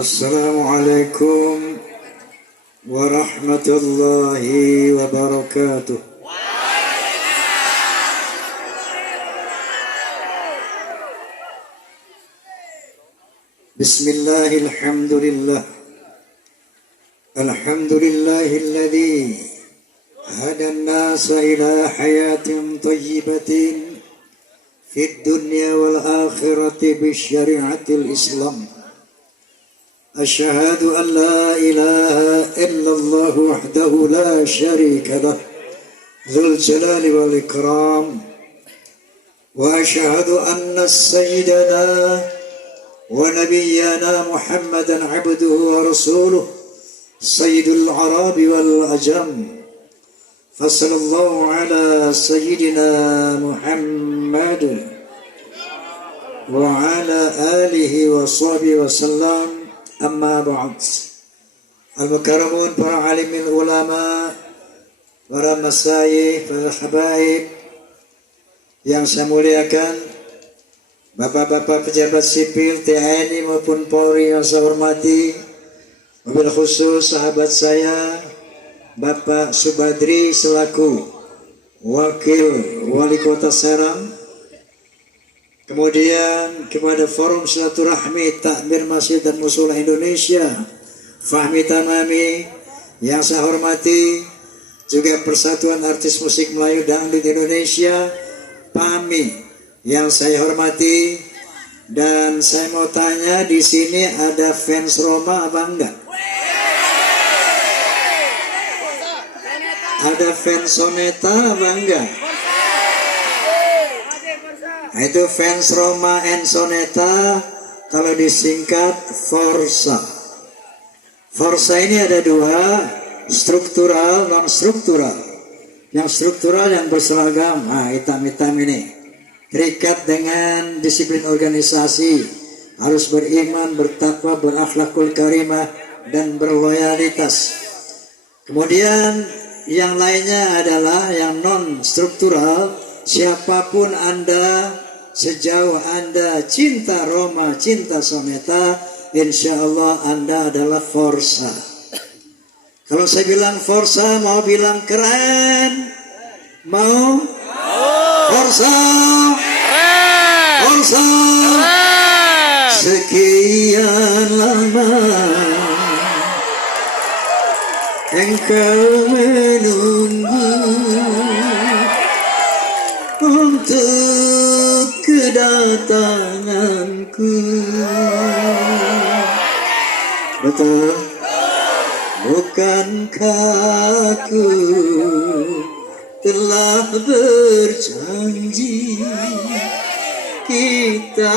Assalamualaikum warahmatullahi wabarakatuh. Bismillahirrahmanirrahim. Alhamdulillahilladzi hadan nasa ila hayatin thayyibatin fid dunya wal akhirati bi syari'atil Islam. Asyhadu an la ilaha illallah wahdahu la syarika lah dzul jalali wal ikram. Wa asyhadu anna sayyidana wa nabiyyana Muhammadan abduhu wa rasuluh sayyidul arabi wal ajam. Fasallallahu ala sayyidina Muhammad wa ala alihi wa sahbihi wa sallam. Amma ba'd. Al-mukarramun, para alimin ulama, para masyayikh, para habaib yang saya muliakan, bapak-bapak pejabat sipil TNI maupun Polri yang saya hormati, wabil khusus sahabat saya Bapak Subadri selaku Wakil Wali Kota Serang. Kemudian kepada Forum Silaturahmi Takmir Masjid dan Musola Indonesia, Fahmi Tamami yang saya hormati, juga Persatuan Artis Musik Melayu Dangdut Indonesia, PAMI yang saya hormati. Dan saya mau tanya, di sini ada fans Roma apa enggak? Ada fans Soneta apa enggak? Nah, itu fans Roma and Soneta, kalau disingkat Forza. Forza ini ada dua, struktural dan struktural. Yang struktural yang berseragam, nah hitam-hitam ini, terikat dengan disiplin organisasi, harus beriman, bertakwa, berakhlakul karimah, dan berloyalitas. Kemudian yang lainnya adalah yang non struktural. Siapapun Anda, sejauh Anda cinta Roma, cinta Soneta, insya Allah Anda adalah Forza. Kalau saya bilang Forza, mau bilang keren? Mau? Forza! Forza! Sekian lama engkau menunggu untuk kedatanganku. Betul? Bukankah aku telah berjanji kita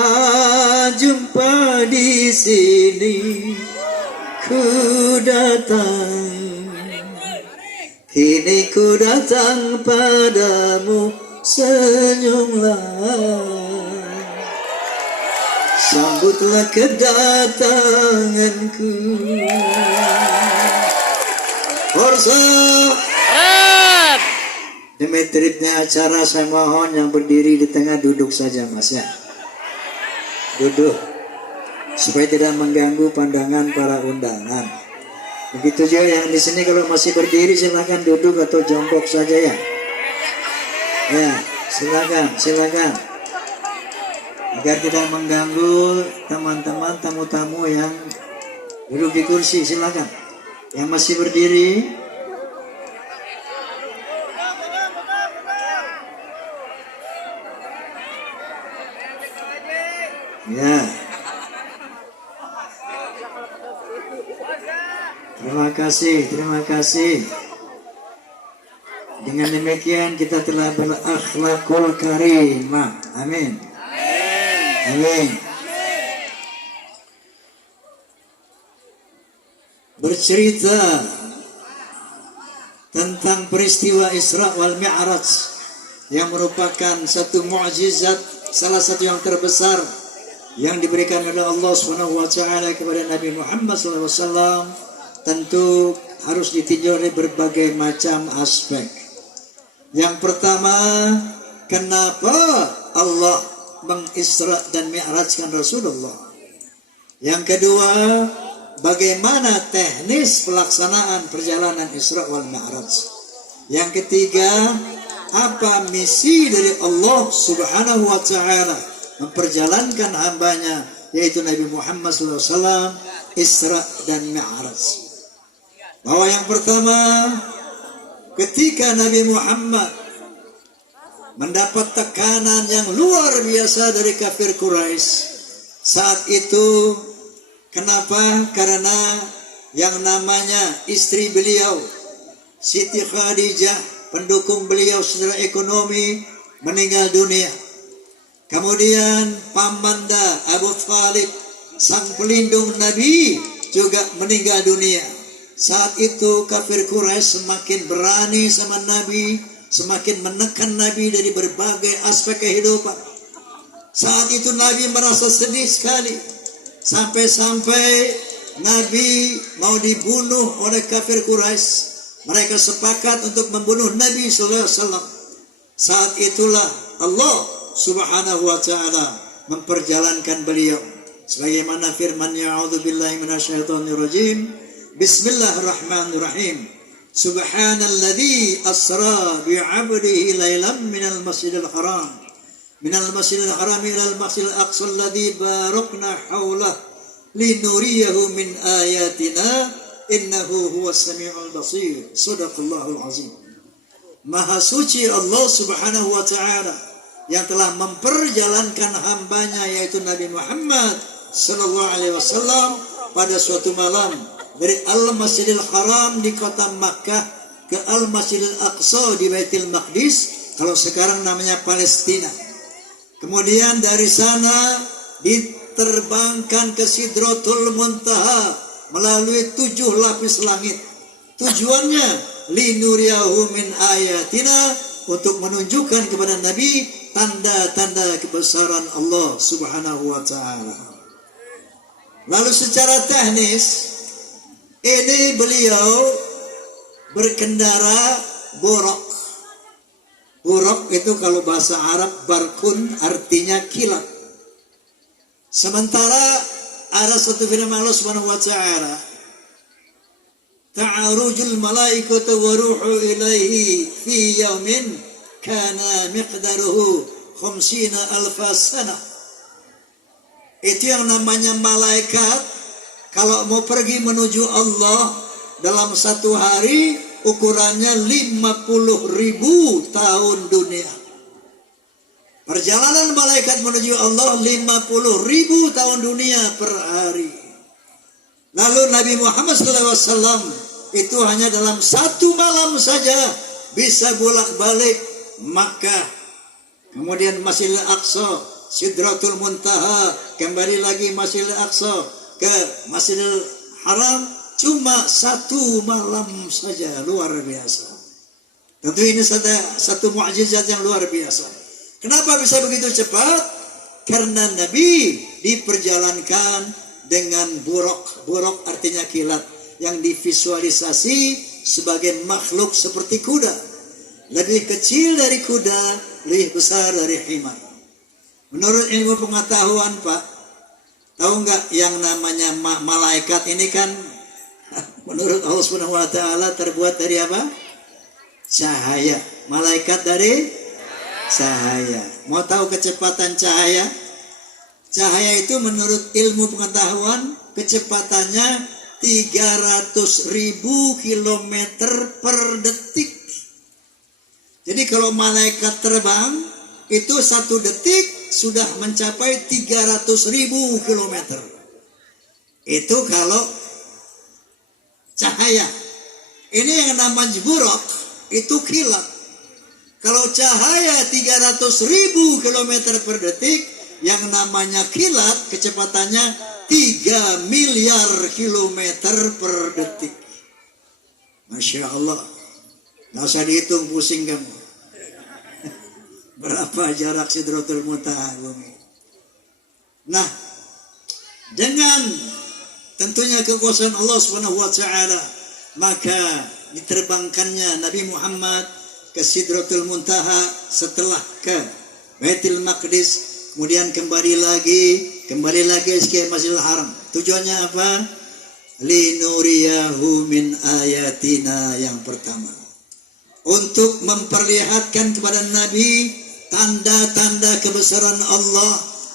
jumpa di sini? Ku datang, kini ku datang padamu. Senyumlah, sambutlah kedatanganku. Forza! Demi tertibnya acara, saya mohon yang berdiri di tengah duduk saja, Mas ya. Duduk, supaya tidak mengganggu pandangan para undangan. Begitu juga yang di sini, kalau masih berdiri silakan duduk atau jongkok saja ya. Ya, silakan. Agar tidak mengganggu teman-teman tamu-tamu yang duduk di kursi, silakan. Yang masih berdiri, ya. Terima kasih. Dengan demikian kita telah berakhlakul karimah. Amin. Bercerita tentang peristiwa Isra wal Mi'raj yang merupakan satu mukjizat, salah satu yang terbesar yang diberikan oleh Allah Subhanahu wa taala kepada Nabi Muhammad SAW, tentu harus ditinjau dari berbagai macam aspek. Yang pertama, kenapa Allah mengisra dan mi'rajkan Rasulullah? Yang kedua, bagaimana teknis pelaksanaan perjalanan Isra wal Mi'raj. Yang ketiga, apa misi dari Allah Subhanahu wa taala memperjalankan hambanya yaitu Nabi Muhammad SAW Isra dan Mi'raj. Bahwa yang pertama, ketika Nabi Muhammad mendapat tekanan yang luar biasa dari kafir Quraisy saat itu, kenapa? Karena yang namanya istri beliau Siti Khadijah, pendukung beliau secara ekonomi, meninggal dunia. Kemudian pamanda Abu Thalib, sang pelindung Nabi, juga meninggal dunia. Saat itu kafir Quraisy semakin berani sama Nabi, semakin menekan Nabi dari berbagai aspek kehidupan. Saat itu Nabi merasa sedih sekali, sampai-sampai Nabi mau dibunuh oleh kafir Quraisy. Mereka sepakat untuk membunuh Nabi SAW. Saat itulah Allah Subhanahu wa taala memperjalankan beliau sebagaimana firman-Nya, a'udzubillahi minasyaitonirrajim, bismillahirrahmanirrahim, subhanalladzi asra bi'abdihi lailan minal masjidil haram ilal masjidil aqsa alladzi barakna haulah linuriyahu min ayatina innahu huwas samiul basir. Shadaqallahul azim. Maha suci Allah Subhanahu wa taala yang telah memperjalankan hambanya yaitu Nabi Muhammad sallallahu alaihi wasallam pada suatu malam dari Al-Masjidil Haram di kota Makkah ke Al-Masjidil Aqsa di Baitul Maqdis, kalau sekarang namanya Palestina. Kemudian dari sana diterbangkan ke Sidratul Muntaha melalui 7 lapis langit. Tujuannya linuriyahu min ayatina, untuk menunjukkan kepada Nabi tanda-tanda kebesaran Allah Subhanahu wa taala. Lalu secara teknis ini beliau berkendara buraq. Buraq itu kalau bahasa Arab barkun, artinya kilat. Sementara ada satu firman Allah Subhanahu wa taala, ta'arujul malaikatu wa ruhu ilaihi fi yaumin kana miqdaruhu 50 alfa sana. Itu yang namanya malaikat kalau mau pergi menuju Allah dalam satu hari ukurannya 50.000 tahun dunia. Perjalanan malaikat menuju Allah 50.000 tahun dunia per hari. Lalu Nabi Muhammad SAW itu hanya dalam satu malam saja bisa bolak-balik Makkah, kemudian Masjidil Aqsa, Sidratul Muntaha, kembali lagi Masjidil Aqsa ke Masjidil Haram, cuma satu malam saja. Luar biasa. Tentu ini satu mukjizat yang luar biasa. Kenapa bisa begitu cepat? Karena Nabi diperjalankan dengan buraq. Buraq artinya kilat, yang divisualisasi sebagai makhluk seperti kuda. Lebih kecil dari kuda, lebih besar dari himar. Menurut ilmu pengetahuan, Pak, tahu nggak yang namanya malaikat ini kan menurut Allah Subhanahu wa taala terbuat dari apa? Cahaya. Malaikat dari cahaya. Mau tahu kecepatan cahaya? Cahaya itu menurut ilmu pengetahuan kecepatannya 300.000 km per detik. Jadi kalau malaikat terbang itu 1 detik sudah mencapai 300.000 km. Itu kalau cahaya. Ini yang namanya buraq, itu kilat. Kalau cahaya 300.000 km per detik, yang namanya kilat kecepatannya 3 miliar kilometer per detik. Masya Allah. Nggak usah dihitung, pusing kamu. Berapa jarak Sidratul Muntaha bumi. Nah, dengan tentunya kekuasaan Allah Subhanahu wa taala, maka diterbangkannya Nabi Muhammad ke Sidratul Muntaha setelah ke Baitul Maqdis, kemudian kembali lagi ke Masjidil Haram. Tujuannya apa? linuriyahu min ayatina, yang pertama untuk memperlihatkan kepada Nabi tanda-tanda kebesaran Allah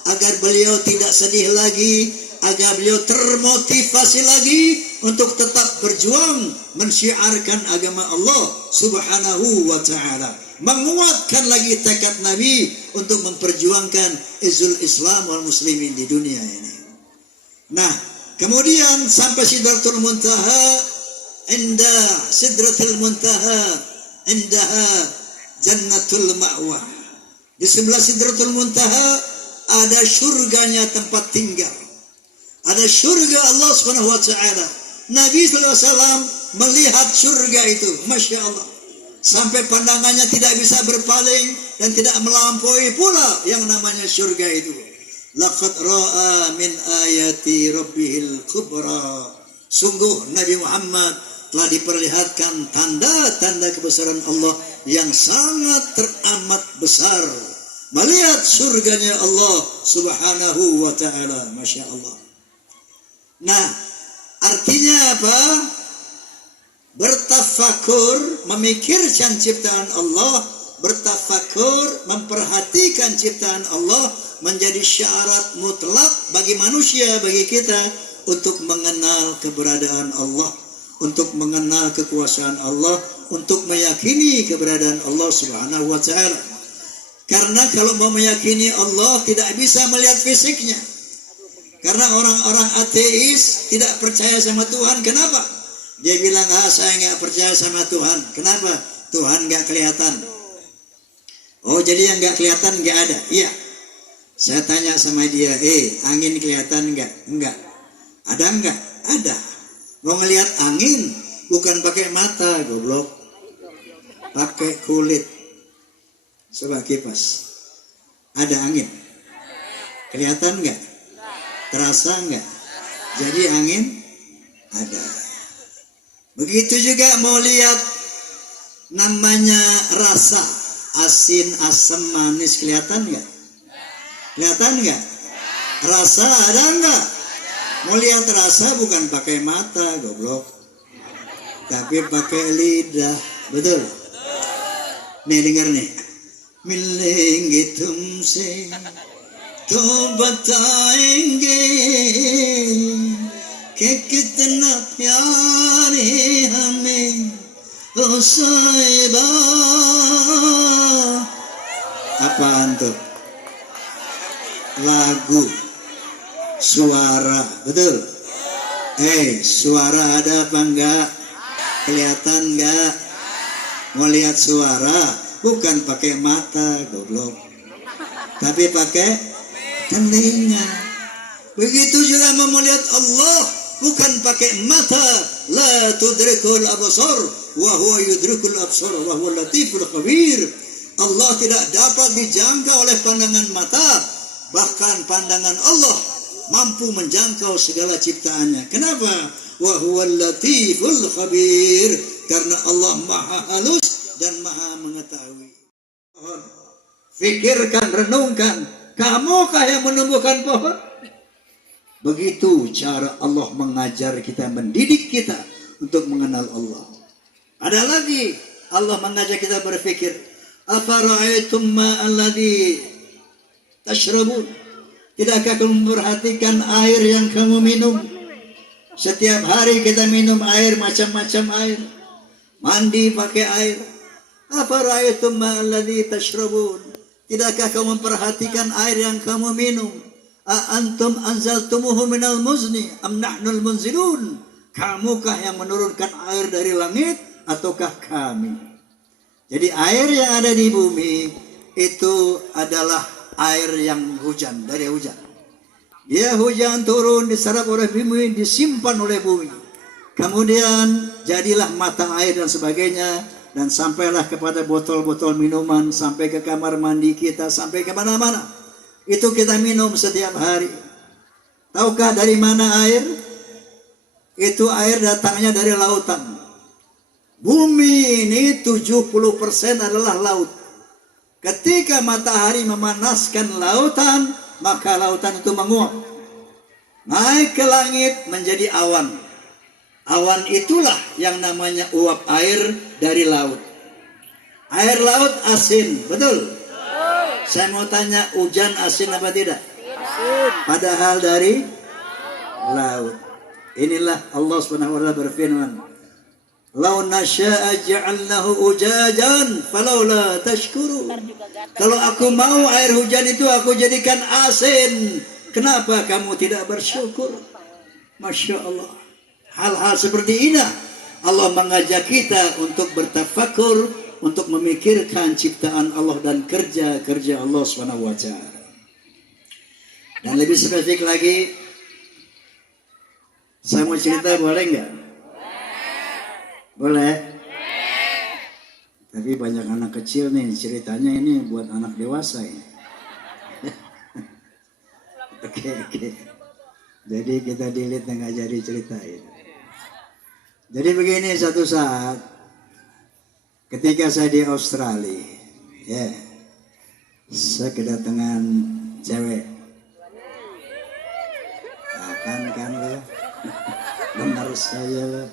agar beliau tidak sedih lagi, agar beliau termotivasi lagi untuk tetap berjuang mensyiarkan agama Allah Subhanahu wa ta'ala, menguatkan lagi tekad Nabi untuk memperjuangkan izul Islam wal muslimin di dunia ini. Nah, kemudian sampai Sidratul Muntaha, inda Sidratul Muntaha indaha Jannatul Ma'wa. Di sebelah Sidratul Muntaha ada surganya tempat tinggal. Ada surga Allah Subhanahu wa ta'ala. Nabi SAW melihat surga itu, Masya Allah, sampai pandangannya tidak bisa berpaling dan tidak melampaui pula yang namanya surga itu. Laqad ra'a min ayati rabbihil kubra. Sungguh Nabi Muhammad telah diperlihatkan tanda-tanda kebesaran Allah yang sangat teramat besar. Melihat surganya Allah Subhanahu wa ta'ala, Masya Allah. Nah, artinya apa? Bertafakur, memikirkan ciptaan Allah, bertafakur, memperhatikan ciptaan Allah menjadi syarat mutlak bagi manusia, bagi kita untuk mengenal keberadaan Allah, untuk mengenal kekuasaan Allah, untuk meyakini keberadaan Allah Subhanahu wa ta'ala. Karena kalau mau meyakini Allah tidak bisa melihat fisiknya. Karena orang-orang ateis tidak percaya sama Tuhan. Kenapa? Dia bilang, saya nggak percaya sama Tuhan. Kenapa? Tuhan nggak kelihatan. Oh, jadi yang nggak kelihatan nggak ada? Iya. Saya tanya sama dia, angin kelihatan nggak? Enggak. Ada nggak? Ada. Mau ngelihat angin bukan pakai mata, goblok. Pakai kulit. Coba kipas. Ada angin? Kelihatan nggak? Terasa nggak? Jadi angin ada. Begitu juga mau lihat namanya rasa, asin, asam, manis, kelihatan nggak? Kelihatan nggak? Rasa ada nggak? Mau lihat rasa bukan pakai mata, goblok, tapi pakai lidah, betul? Nih dengar nih, milengi tumse तो बताएंगे कि कितना प्यार है हमें ओ साहिबा. Apaan tuh? Lagu, suara, betul? Suara ada apa enggak? Kelihatan enggak? Mau lihat suara bukan pakai mata, goblok, tapi pakai telinga. Begitu juga mau melihat Allah bukan pakai mata. La tudrikul absar wa huwa yudrikul absar wa huwa latiful khabir. Allah tidak dapat dijangkau oleh pandangan mata, bahkan pandangan Allah mampu menjangkau segala ciptaannya. Kenapa? Wa huwa latiful khabir, karena Allah maha halus dan maha mengetahui. Fikirkan, renungkan, kamukah yang menumbuhkan pohon? Begitu cara Allah mengajar kita, mendidik kita untuk mengenal Allah. Ada lagi, Allah mengajak kita berpikir, afara'aitum ma'alladhi tashrabun. Tidakkah kamu memperhatikan air yang kamu minum? Setiap hari kita minum air, macam-macam air. Mandi pakai air. Afara'aitum ma'alladhi tashrabun. Tidakkah kamu memperhatikan air yang kamu minum? Antum anzaltumuhu minal muzni am nahnul munzilun. Kamukah yang menurunkan air dari langit ataukah kami? Jadi air yang ada di bumi itu adalah air yang hujan, dari hujan. Dia hujan turun, diserap oleh bumi, disimpan oleh bumi. Kemudian jadilah mata air dan sebagainya. Dan sampailah kepada botol-botol minuman, sampai ke kamar mandi kita, sampai ke mana-mana. Itu kita minum setiap hari. Tahukah dari mana air? Itu air datangnya dari lautan. Bumi ini 70% adalah laut. Ketika matahari memanaskan lautan, maka lautan itu menguap. Naik ke langit menjadi awan. Awan itulah yang namanya uap air dari laut. Air laut asin, betul? Saya mau tanya, hujan asin apa tidak? Padahal dari laut. Inilah Allah Subhanahu wa taala berfirman, "Lau nasya'a ja'alnahu ujajan falaula tashkuru." Kalau aku mau air hujan itu aku jadikan asin, kenapa kamu tidak bersyukur? Masya Allah. Hal-hal seperti ini Allah mengajak kita untuk bertafakur, untuk memikirkan ciptaan Allah dan kerja-kerja Allah Subhanahu wa taala. Dan lebih spesifik lagi, saya mau cerita, boleh nggak? Boleh. Tapi banyak anak kecil nih, ceritanya ini buat anak dewasa ini. Oke. Jadi kita delete dan nggak jadi cerita itu. Jadi begini, satu saat ketika saya di Australia, ya, saya kedatangan cewek. Kan lo, benar saya lo.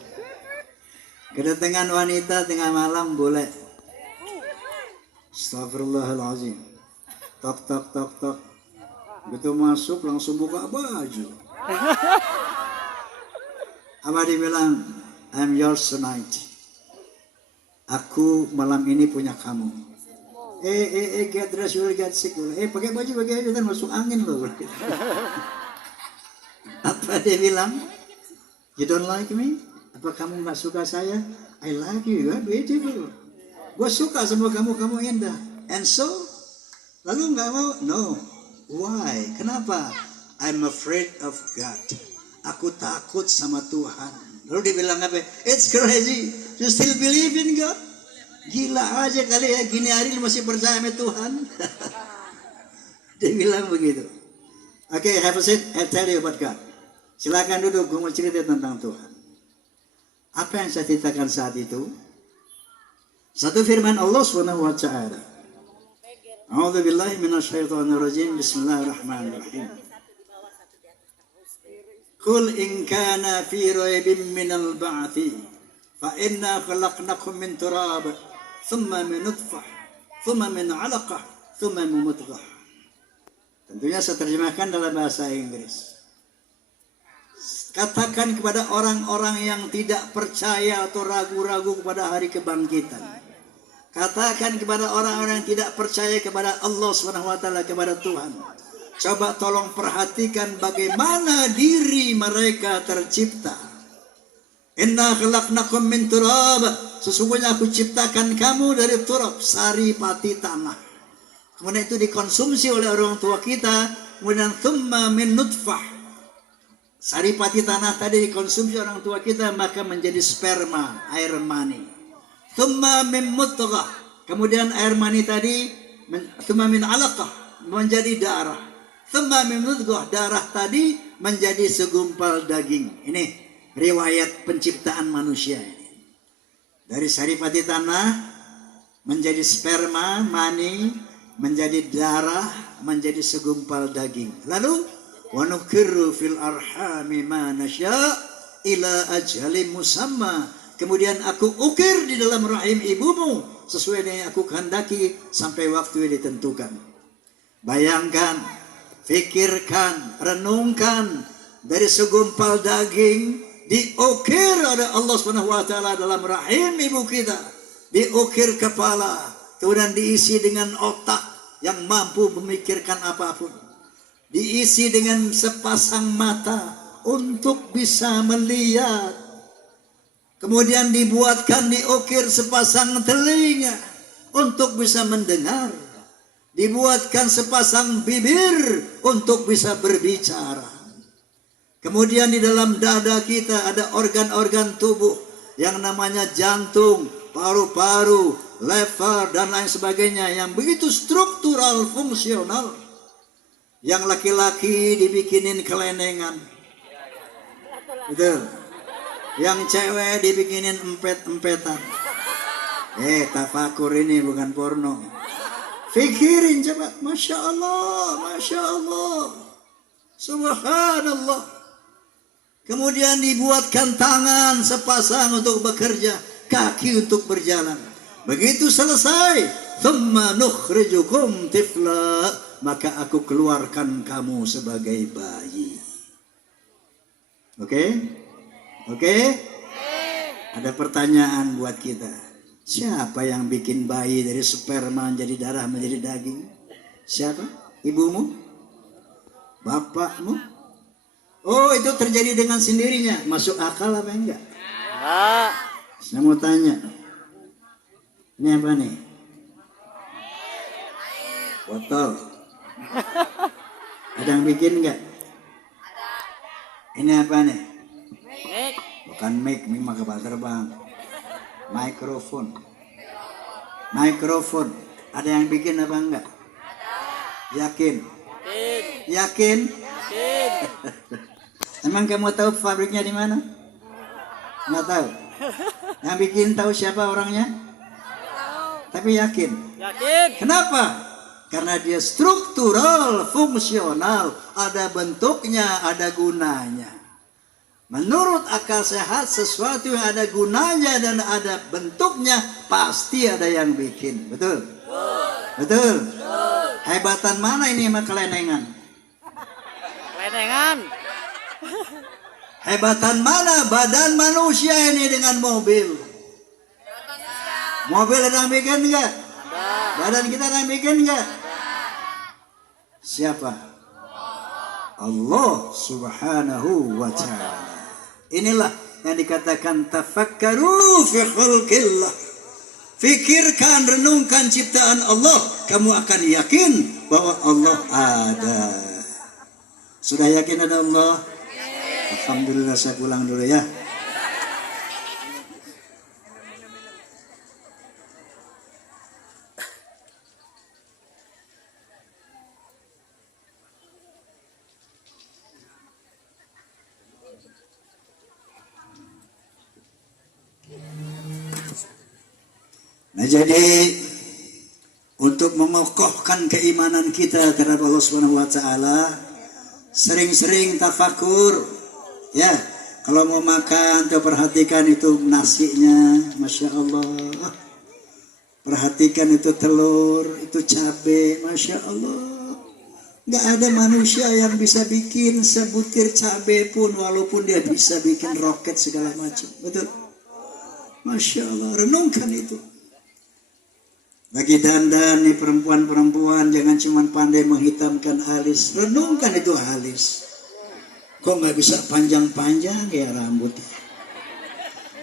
Kedatangan wanita tengah malam boleh. Astagfirullahaladzim. Tok. Begitu masuk langsung buka baju. Apa dia bilang? I'm yours tonight. Aku malam ini punya kamu. Get dressed, you will get sick. Pakai baju dan masuk angin loh. Apa dia bilang? You don't like me? Apa kamu nggak suka saya? I like you, you are beautiful. Gue suka sama kamu indah. And so? Lalu nggak mau? No. Why? Kenapa? I'm afraid of God. Aku takut sama Tuhan. Lalu dia bilang apa? It's crazy. You still believe in God? Gila aja kali ya, gini hari masih percaya sama Tuhan. Dia bilang begitu. Okay, have a seat. I'll tell you about God. Silakan duduk, gue mau cerita tentang Tuhan. Apa yang saya ceritakan saat itu? Satu firman Allah Subhanahu wa taala. A'udzu billahi minasyaitonir rajim. Bismillahirrahmanirrahim. Qul in kana fi raibin minal ba'thi fa inna khalaqnakum min turab thumma min nutfah thumma min 'alaqah thumma min mudghah. Tentunya saya terjemahkan dalam bahasa Inggris. Katakan kepada orang-orang yang tidak percaya atau ragu-ragu kepada hari kebangkitan. Katakan kepada orang-orang yang tidak percaya kepada Allah SWT, kepada Tuhan. Coba tolong perhatikan bagaimana diri mereka tercipta. Inna khalaqnakum min turab. Sesungguhnya aku ciptakan kamu dari turab, saripati tanah. Kemudian itu dikonsumsi oleh orang tua kita. Kemudian thumma min nutfah. Saripati tanah tadi dikonsumsi orang tua kita, maka menjadi sperma, air mani. Thumma min mudghah. Kemudian air mani tadi, thumma min 'alaqah, menjadi darah. Thumma min mudghah, darah tadi menjadi segumpal daging. Ini riwayat penciptaan manusia ini. Dari saripati tanah menjadi sperma, mani, menjadi darah, menjadi segumpal daging. Lalu wa nukirru fil arhami ma nasya' ila ajalin musamma. Kemudian aku ukir di dalam rahim ibumu sesuai dengan yang aku kehendaki sampai waktu yang ditentukan. Bayangkan, fikirkan, renungkan, dari segumpal daging diukir oleh Allah Subhanahu wa taala dalam rahim ibu kita. Diukir kepala, kemudian diisi dengan otak yang mampu memikirkan apapun. Diisi dengan sepasang mata untuk bisa melihat. Kemudian dibuatkan, diukir sepasang telinga untuk bisa mendengar. Dibuatkan sepasang bibir untuk bisa berbicara. Kemudian di dalam dada kita ada organ-organ tubuh yang namanya jantung, paru-paru, lever, dan lain sebagainya yang begitu struktural, fungsional. Yang laki-laki dibikinin kelenengan, betul. Yang cewek dibikinin empet-empetan. Tafakur ini bukan porno. Fikirin coba, Masya Allah, Masya Allah, Subhanallah. Kemudian dibuatkan tangan sepasang untuk bekerja, kaki untuk berjalan. Begitu selesai, thumma nukhrijukum tifla, maka aku keluarkan kamu sebagai bayi. Oke? Oke? Ada pertanyaan buat kita. Siapa yang bikin bayi dari sperma menjadi darah menjadi daging? Siapa? Ibumu? Bapakmu? Oh, itu terjadi dengan sendirinya. Masuk akal apa enggak? Saya mau tanya. Ini apa nih? Botol. Ada yang bikin enggak? Ini apa nih? Bukan mic, ini mah kapal terbang. Mikrofon. Mikrofon. Ada yang bikin apa enggak? Yakin? Yakin? Emang kamu tahu pabriknya di mana? Nggak tahu. Yang bikin tahu siapa orangnya? Tapi yakin. Yakin. Kenapa? Karena dia struktural, fungsional, ada bentuknya, ada gunanya. Menurut akal sehat, sesuatu yang ada gunanya dan ada bentuknya pasti ada yang bikin. Betul? Betul. Hebatan mana ini sama kelenengan? Kelenengan. Hebatan mana badan manusia ini dengan mobil? Mobil ada yang bikin enggak? Badan kita ada yang bikin enggak? Siapa? Allah Subhanahu wa ta'ala. Inilah yang dikatakan tafakkaru fi khalqillah. Fikirkan, renungkan ciptaan Allah, kamu akan yakin bahwa Allah ada. Sudah yakin ada Allah? Alhamdulillah, saya pulang dulu ya. Nah, jadi untuk mengokohkan keimanan kita terhadap Allah Subhanahu wa taala, sering-sering tafakur. Ya, kalau mau makan tuh perhatikan itu nasinya, Masya Allah. Perhatikan itu telur, itu cabai, Masya Allah. Gak ada manusia yang bisa bikin sebutir cabai pun, walaupun dia bisa bikin roket segala macam. Betul? Masya Allah, renungkan itu. Bagi dandan nih perempuan-perempuan, jangan cuma pandai menghitamkan alis, renungkan itu alis. Kok nggak bisa panjang-panjang ya rambut?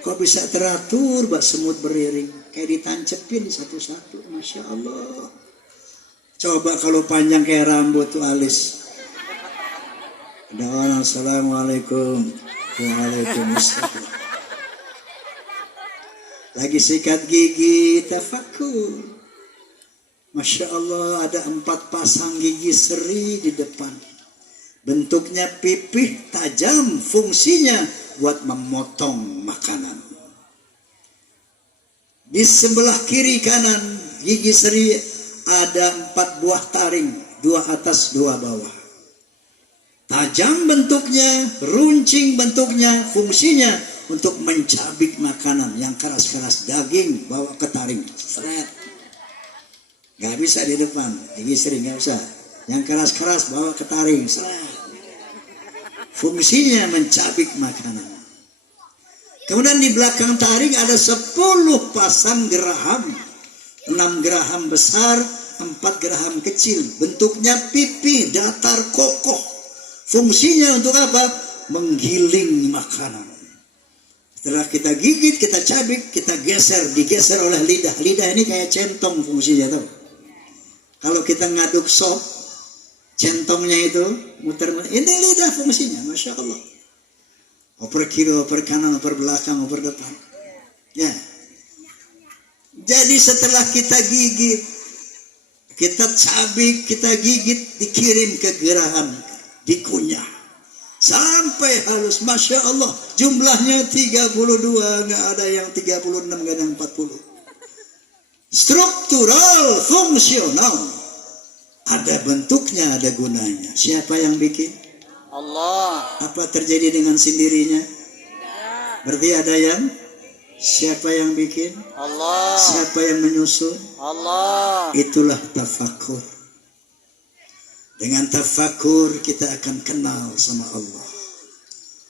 Kok bisa teratur bak semut beriring? Kayak ditancepin satu-satu, Masya Allah. Coba kalau panjang kayak rambut tuh alis. Ada orang, Assalamualaikum. Waalaikumsalam. Lagi sikat gigi, tafakur. Masya Allah, ada 4 pasang gigi seri di depan. Bentuknya pipih, tajam, fungsinya buat memotong makanan. Di sebelah kiri kanan gigi seri ada 4 buah taring, 2 atas 2 bawah. Tajam bentuknya, runcing bentuknya, fungsinya untuk mencabik makanan yang keras-keras, daging bawa ke taring, seret. Gak bisa di depan, gigi seri gak bisa. Yang keras-keras bawa ke taring, seret. Fungsinya mencabik makanan. Kemudian di belakang taring ada 10 pasang geraham. 6 geraham besar, 4 geraham kecil. Bentuknya pipih, datar, kokoh. Fungsinya untuk apa? Menggiling makanan. Setelah kita gigit, kita cabik, kita geser, digeser oleh lidah. Lidah ini kayak centong fungsinya tuh. Kalau kita ngaduk sop, centongnya itu muter, ini lidah fungsinya, Masya Allah. Oper kiri, oper kanan, oper belakang, oper depan. Ya. Jadi setelah kita gigit, kita cabik, kita gigit, dikirim ke geraham, dikunyah. Sampai halus, Masya Allah. Jumlahnya 32, nggak ada yang 36, nggak ada yang 40. Struktural, fungsional. Ada bentuknya, ada gunanya. Siapa yang bikin? Allah. Apa terjadi dengan sendirinya? Berarti ada yang, siapa yang bikin? Allah. Siapa yang menyusun? Allah. Itulah tafakur. Dengan tafakur kita akan kenal sama Allah.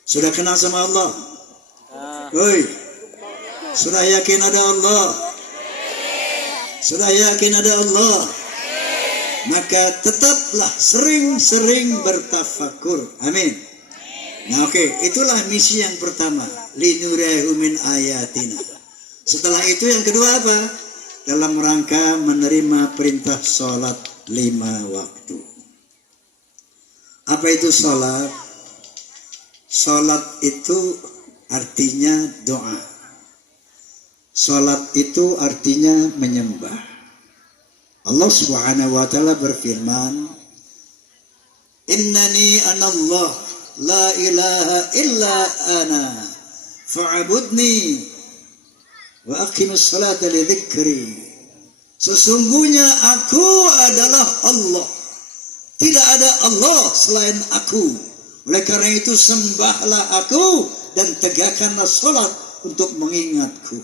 Sudah kenal sama Allah? Oi, sudah yakin ada Allah? Sudah yakin ada Allah? Maka tetaplah sering-sering bertafakur. Amin. Nah, oke, itulah misi yang pertama, linuriyahu min ayatina. Setelah itu yang kedua apa? Dalam rangka menerima perintah sholat 5 waktu. Apa itu sholat? Sholat itu artinya doa. Sholat itu artinya menyembah. Allah Subhanahu wa taala berfirman, "Innani anallah la ilaha illa ana fa'budni wa aqimus salata li dzikri." Sesungguhnya aku adalah Allah. Tidak ada Allah selain aku. Oleh karena itu sembahlah aku dan tegakkanlah salat untuk mengingatku.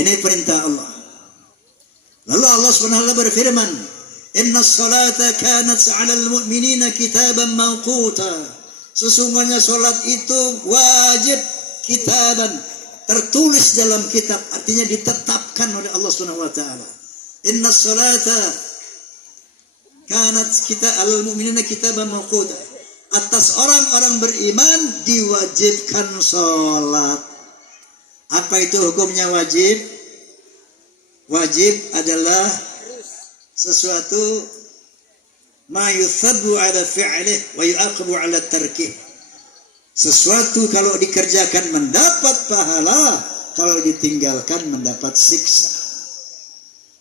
Ini perintah Allah. Lalu Allah SWT berfirman, "Inna salata kanat 'alal mu'minina kitaban mawquta." Sesungguhnya salat itu wajib, kitaban, tertulis dalam kitab, artinya ditetapkan oleh Allah SWT. Inna salata kanat kita 'alal mu'minina kitaban mawquta. Atas orang-orang beriman diwajibkan salat. Apa itu hukumnya wajib? Wajib adalah sesuatu ma yuthabu ala fi'lih wa yu'aqabu ala tarkih. Sesuatu kalau dikerjakan mendapat pahala, kalau ditinggalkan mendapat siksa.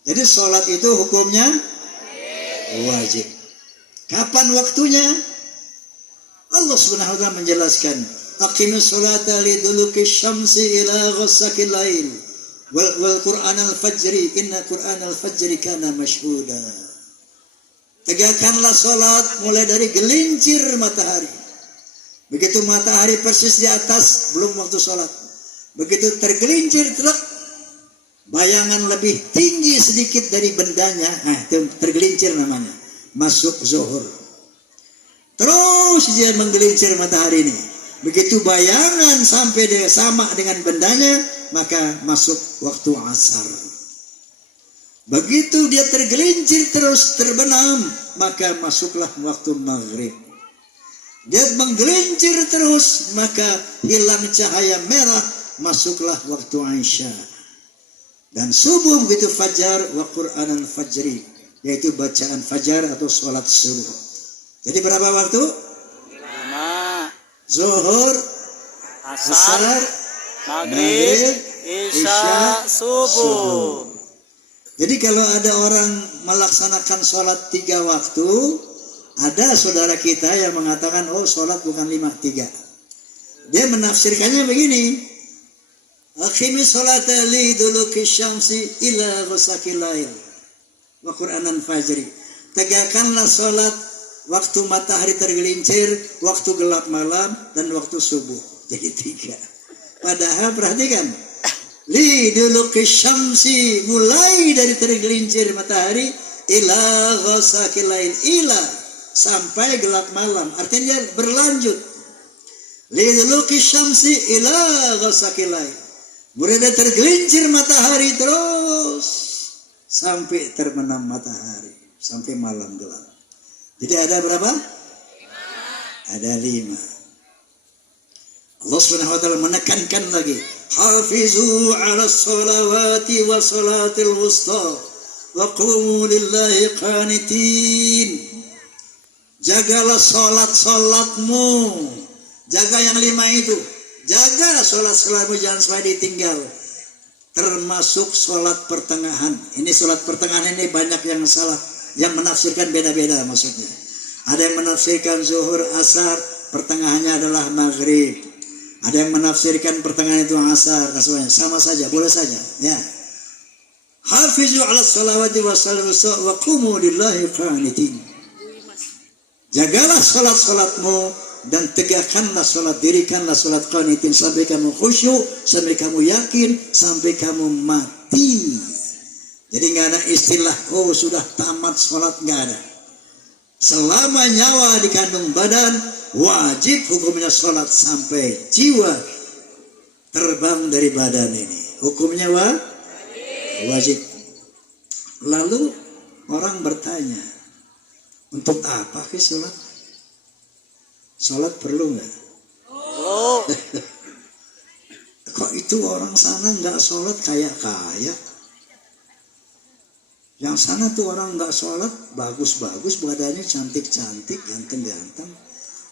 Jadi sholat itu hukumnya wajib. Kapan waktunya? Allah Subhanahu wa taala menjelaskan, aqimus sholata liduluki syamsi ila ghasaqil lail. Wal Qur'an al-fajri inna Qur'an al-fajri kana mashhuda. Tegakkanlah salat mulai dari gelincir matahari. Begitu matahari persis di atas, belum waktu salat. Begitu tergelincir truk, bayangan lebih tinggi sedikit dari bendanya, itu tergelincir namanya, masuk zuhur. Terus dia menggelincir matahari ini. Begitu bayangan sampai dia sama dengan bendanya, maka masuk waktu asar. Begitu dia tergelincir terus terbenam, maka masuklah waktu maghrib. Dia menggelincir terus, maka hilang cahaya merah, masuklah waktu Isya. Dan subuh begitu fajar, wa Qur'anan fajri, yaitu bacaan fajar atau sholat subuh. Jadi berapa waktu? 5. Zuhur, asar, Maghrib, Isya, subuh. Jadi kalau ada orang melaksanakan sholat 3 waktu, ada saudara kita yang mengatakan, oh sholat bukan 5-3. Dia menafsirkannya begini, aqimis sholata liduluki syamsi ila ghasaqil lail wa Qur'anan fajri. Tegakkanlah sholat waktu matahari tergelincir, waktu gelap malam, dan waktu subuh. Jadi 3. Padahal perhatikan, liduluki syamsi, mulai dari tergelincir matahari, ila ghasaqil lail, ila sampai gelap malam, artinya dia berlanjut. Liduluki syamsi ila ghasaqil lail, mulai dari tergelincir matahari terus sampai terbenam matahari, sampai malam gelap. Jadi ada berapa? 5. Ada 5. Allah Subhanahu wa taala menekankan lagi, hafizu 'ala sholawati wa salatil wusta wa qumu lillahi qanitin. Jagalah salat-salatmu. Jaga yang 5 itu. Jagalah salat-salatmu, jangan sampai ditinggal. Termasuk salat pertengahan. Ini salat pertengahan ini banyak yang salah, yang menafsirkan beda-beda maksudnya. Ada yang menafsirkan zuhur, asar, pertengahannya adalah maghrib. Ada yang menafsirkan pertengahan itu asar, sama saja, boleh saja. Ya. Hafizu 'ala sholawati wa qumu lillahi qanitin. Jagalah salat-salatmu dan tegakkanlah salat, dirikanlah salat qanitin sampai kamu khusyuk, sampai kamu yakin, sampai kamu mati. Jadi nggak ada istilah oh sudah tamat salat, nggak ada. Selama nyawa di kandung badan, wajib hukumnya salat sampai jiwa terbang dari badan ini. Hukumnya wajib. Lalu orang bertanya, untuk apa ke sholat? Sholat perlu nggak? Oh. Kok itu orang sana nggak sholat kaya-kaya? Yang sana tuh orang nggak sholat bagus-bagus, badannya cantik-cantik, ganteng-ganteng.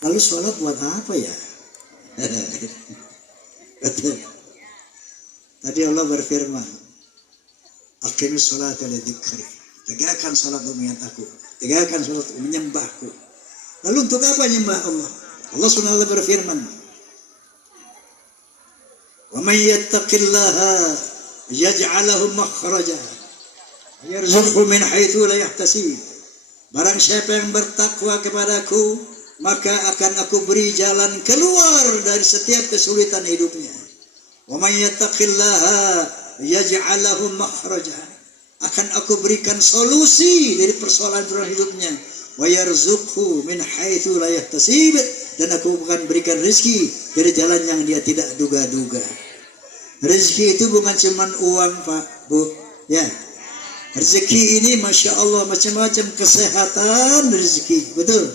Lalu sholat buat apa ya? Betul. Tadi Allah berfirman, aqimus sholata li dzikri. Tegakkan salat untuk mengingat aku. Tegakkan salat untuk menyembahku. Lalu untuk apa menyembah Allah? Allah SWT berfirman, "Wa may yattaqillaha yaj'al lahu makhraja yarzuqhu min haitsu la yahtasib." Barang siapa yang bertakwa kepadaku, maka akan aku beri jalan keluar dari setiap kesulitan hidupnya. Wa may yattaqillaha yaj'al lahu makhraja, akan aku berikan solusi dari persoalan hidupnya. Wa yarzuqhu min haitsu la yahtasib, dan aku akan berikan rezeki dari jalan yang dia tidak duga-duga. Rezeki itu bukan cuma uang, Pak, Bu, ya. Rezeki ini Masya Allah macam-macam, kesehatan rezeki, betul.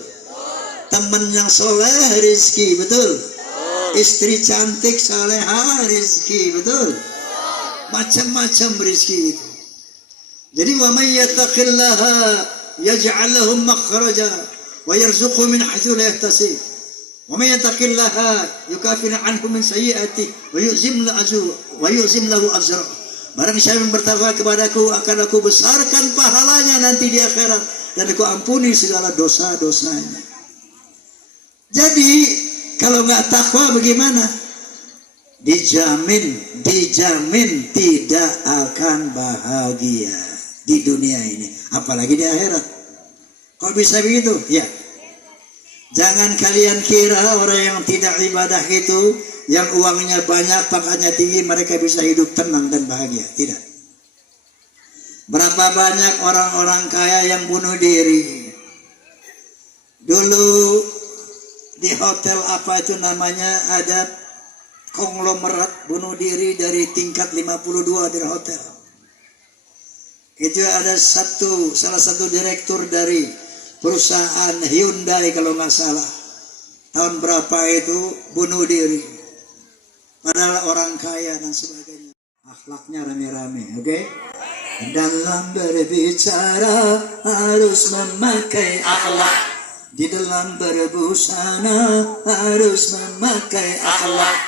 Teman yang soleh rezeki, betul. Istri cantik salehah rezeki, betul. Macam-macam rezeki itu. Jadi wa may yattaqillaha yaj'al lahu makhraja wa yarzuqhu min haitsu la yahtasib. Wa may yattaqillaha yukaffir anhu min sayyi'atihi wa yu'zim lahu ajra. Barang siapa yang bertakwa kepadaku, akan aku besarkan pahalanya nanti di akhirat, dan aku ampuni segala dosa-dosanya. Jadi kalau nggak takwa bagaimana? Dijamin tidak akan bahagia di dunia ini, apalagi di akhirat. Kok bisa begitu? Ya, jangan kalian kira orang yang tidak ibadah itu, yang uangnya banyak, pangkatnya tinggi, mereka bisa hidup tenang dan bahagia. Tidak. Berapa banyak orang-orang kaya yang bunuh diri? Dulu di hotel apa itu namanya, ada konglomerat bunuh diri dari tingkat 52 dari hotel. Itu ada salah satu direktur dari perusahaan Hyundai kalau nggak salah. Tahun berapa itu bunuh diri. Padahal orang kaya dan sebagainya. Akhlaknya rame-rame, oke? Dalam berbicara harus memakai akhlak. Di dalam berbusana harus memakai akhlak.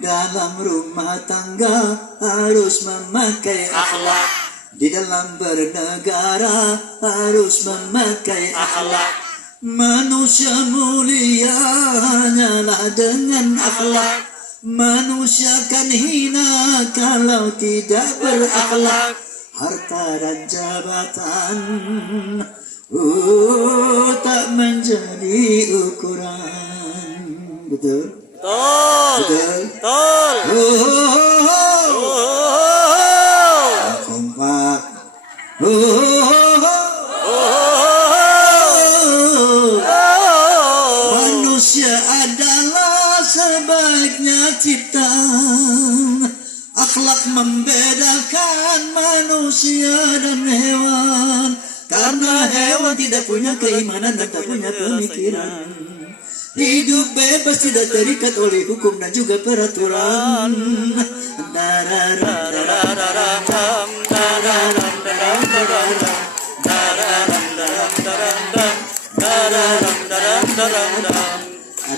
Dalam rumah tangga harus memakai akhlak. Di dalam bernegara harus memakai akhlak. Manusia mulia hanyalah dengan akhlak. Manusia kan hina kalau tidak berakhlak. Harta dan jabatan tak menjadi ukuran. Betul? Betul? Kompak. Manusia adalah sebaiknya ciptaan. Akhlak membedakan manusia dan hewan. Karena hewan tidak punya keimanan dan tak punya pemikiran. Hidup bebas tidak terikat oleh hukum dan juga peraturan.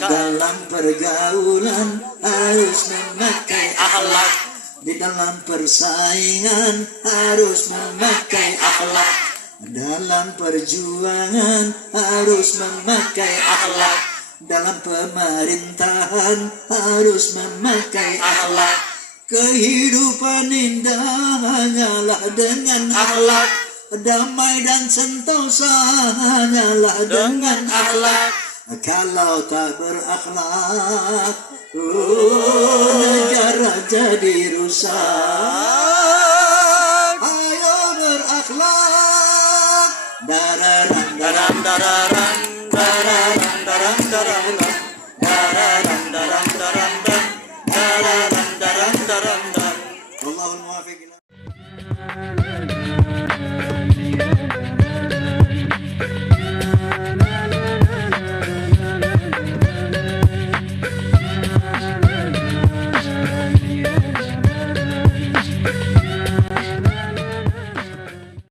Dalam pergaulan harus memakai akhlak. Di dalam persaingan harus memakai akhlak. Dalam perjuangan harus memakai akhlak. Dalam pemerintahan harus memakai akhlak. Kehidupan indah hanyalah dengan akhlak. damai dan sentosa hanyalah dengan akhlak. Kalau tak berakhlak, negara jadi rusak. Ayo berakhlak. Dararang, dararang, dararang.